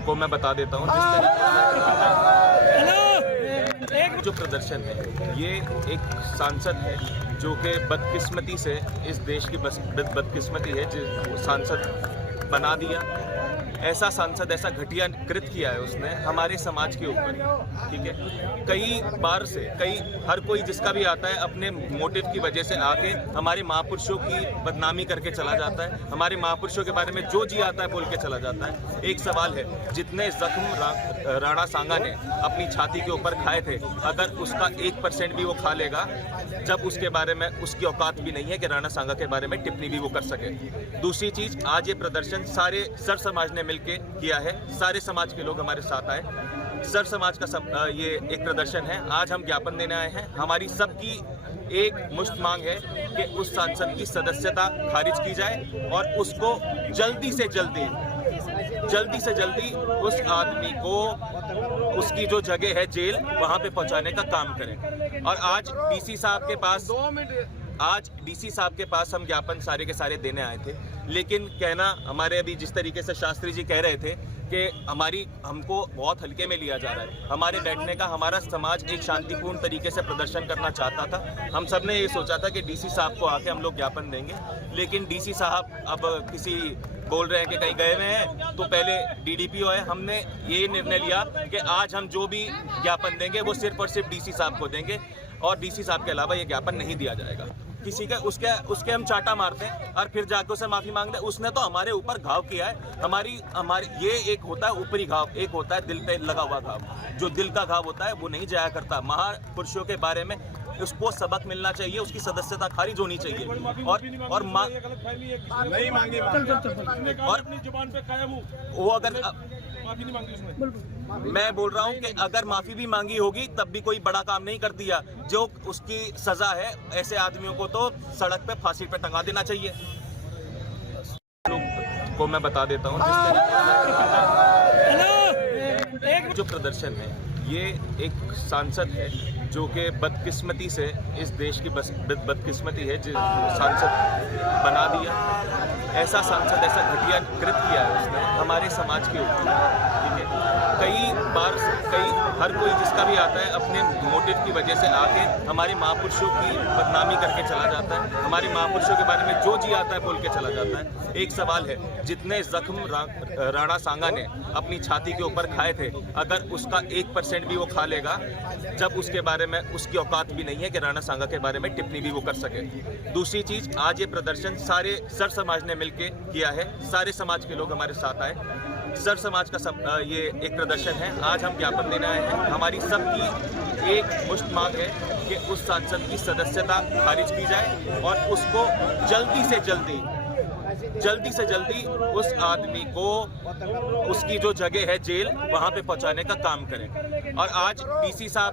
को मैं बता देता हूँ जिस तरीके जो प्रदर्शन है, ये एक सांसद है जो कि बदकिस्मती से इस देश की बदकिस्मती है जो सांसद बना दिया। ऐसा सांसद ऐसा घटिया कृत किया है उसने हमारे समाज के ऊपर, ठीक है। कई बार से हर कोई जिसका भी आता है अपने मोटिव की वजह से आके हमारे महापुरुषों की बदनामी करके चला जाता है, हमारे महापुरुषों के बारे में जो जी आता है बोल के चला जाता है। एक सवाल है, जितने जख्म राणा सांगा ने अपनी छाती के ऊपर खाए थे, अगर उसका 1% भी वो खा लेगा, जब उसके बारे में उसकी औकात भी नहीं है कि राणा सांगा के बारे में टिप्पणी भी वो कर सके। दूसरी चीज, आज ये प्रदर्शन सारे सर समाज ने मिलके किया है, सारे समाज के लोग हमारे साथ आए। सर समाज का ये एक प्रदर्शन है। आज हम ज्ञापन देने आए हैं। हमारी सबकी एक मुश्त मांग है कि उस सांसद की सदस्यता खारिज की जाए और उसको जल्दी से जल्दी उस आदमी को उसकी जो जगह है जेल वहां पे पहुंचाने का काम करें। और आज डीसी साहब के पास हम ज्ञापन सारे के सारे देने आए थे, लेकिन कहना हमारे अभी जिस तरीके से शास्त्री जी कह रहे थे कि हमको बहुत हल्के में लिया जा रहा है। हमारे बैठने का हमारा समाज एक शांतिपूर्ण तरीके से प्रदर्शन करना चाहता था। हम सब ने ये सोचा था कि डीसी साहब को आके हम लोग ज्ञापन देंगे, लेकिन डीसी साहब अब किसी बोल रहे हैं कि कहीं गए हुए हैं, तो पहले डीडीपीओ है। हमने ये निर्णय लिया कि आज हम जो भी ज्ञापन देंगे वो सिर्फ और सिर्फ डीसी साहब को देंगे और डीसी साहब के अलावा ये ज्ञापन नहीं दिया जाएगा किसी का। उसके हम चाटा मारते हैं और फिर जाके उसे माफी मांगते हैं। उसने तो हमारे ऊपर घाव किया है। हमारी ये एक होता है ऊपरी घाव, एक होता है दिल पे लगा हुआ घाव। जो दिल का घाव होता है वो नहीं जाया करता। महापुरुषों के बारे में उसको सबक मिलना चाहिए, उसकी सदस्यता खारिज होनी चाहिए। और वो अगर मैं बोल रहा हूँ कि अगर माफी भी मांगी होगी तब भी कोई बड़ा काम नहीं कर दिया। जो उसकी सजा है, ऐसे आदमियों को तो सड़क पे फांसी पे टंगा देना चाहिए। को मैं बता देता हूँ जिस तरीके जो प्रदर्शन है, ये एक सांसद है जो कि बदकिस्मती से इस देश की बदकिस्मती है जो सांसद बना दिया। ऐसा सांसद ऐसा घटिया कृत किया है उसने हमारे समाज के ऊपर, ठीक है। कई बार से हर कोई जिसका भी आता है अपने मोटिव की वजह से आके हमारे महापुरुषों की बदनामी करके चला जाता है, हमारे महापुरुषों के बारे में जो जी आता है बोल के चला जाता है। एक सवाल है, जितने जख्म राणा सांगा ने अपनी छाती के ऊपर खाए थे, अगर उसका 1% भी वो खा लेगा, जब उसके बारे में उसकी औकात भी नहीं है कि राणा सांगा के बारे में टिप्पणी भी वो कर सके। दूसरी चीज, आज ये प्रदर्शन सारे सर समाज ने मिलके किया है, सारे समाज के लोग हमारे साथ आए। सर समाज का ये एक प्रदर्शन है। आज हम ज्ञापन देने आए हैं। हमारी सबकी एक मुश्त मांग है कि उस सांसद की सदस्यता खारिज की जाए और उसको जल्दी से जल्दी उस आदमी को उसकी जो जगह है जेल वहां पे पहुंचाने का काम करें। और आज डीसी साहब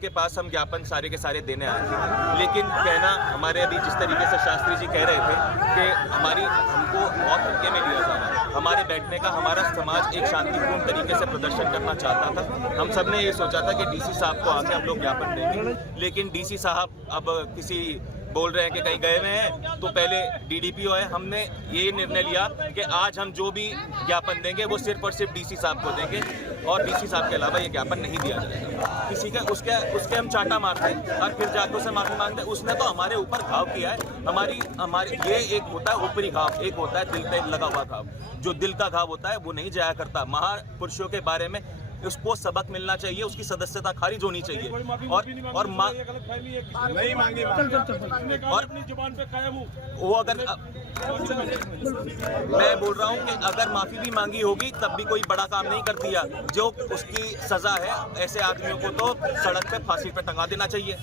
के पास हम ज्ञापन सारे के सारे देने आए थे, लेकिन कहना हमारे अभी जिस तरीके से शास्त्री जी कह रहे थे कि हमको बहुत हल्के में लिया जा रहा है। हमारे बैठने का हमारा समाज एक शांतिपूर्ण तरीके से प्रदर्शन करना चाहता था। हम सब ने ये सोचा था कि डीसी साहब को आके हम लोग ज्ञापन देंगे, लेकिन डीसी साहब अब किसी बोल रहे हैं कि कहीं गए हुए हैं, तो पहले डीडीपीओ है। हमने ये निर्णय लिया कि आज हम जो भी ज्ञापन देंगे वो सिर्फ और सिर्फ डीसी साहब को देंगे और डीसी साहब के अलावा ये ज्ञापन नहीं दिया जाएगा किसी का। उसके हम चाटा मारते हैं और फिर जाके उसे माफी मांगते हैं। उसने तो हमारे ऊपर घाव किया है। हमारी ये एक होता है ऊपरी घाव, एक होता है दिल पे लगा हुआ घाव। जो दिल का घाव होता है वो नहीं जाया करता। महापुरुषों के बारे में उसको सबक मिलना चाहिए, उसकी सदस्यता खारिज होनी चाहिए। वो अगर मैं बोल रहा हूँ कि अगर माफी भी मांगी होगी तब भी कोई बड़ा काम नहीं कर दिया। जो उसकी सजा है, ऐसे आदमियों को तो सड़क पे फांसी पे टंगा देना चाहिए।